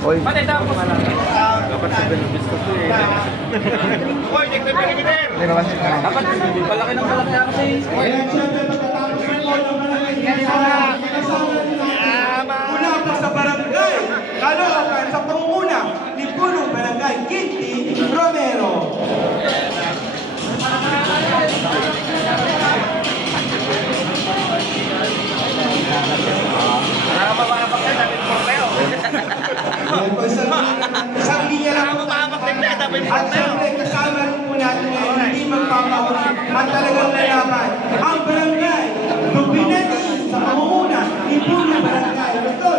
Oy. Pati tapos. Dapat sa Belubis ko to eh. Hoy, Dexter Perimeter! Dapat palaki ng malaki kasi. Mula pa sa barangay, Caloocan sa pangunguna ni Punong Barangay Kinti Romero. Nakamapapak na, dapat po kayo. Yan po, isang linya lang po. Nakamapapak na, dapat po At kayo. siyempre, kasama rin po natin ngayon, hindi magpapahuli at talagang lalaban ang barangay Lubinati sa pangunguna ni Punong Barangay. Ito,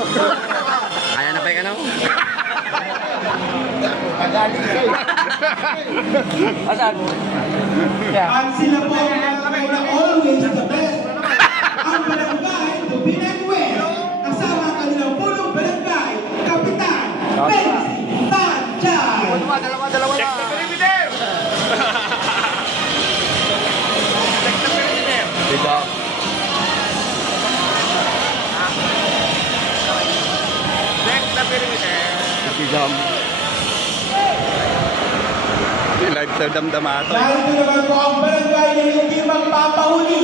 Kaya na pa ka na mo? Asan? at sila po ang always the best. Ang barangay Lubinati West, kasama ang kanilang Punong Barangay, Kapitan Benzi Tanchay. Dalawa na. Dexter Perimeter! Dexter Perimeter! Dito. Dexter Perimeter! Si Jam. Live sa damdama to. Narito naman po ang barangay na hindi magpapahuli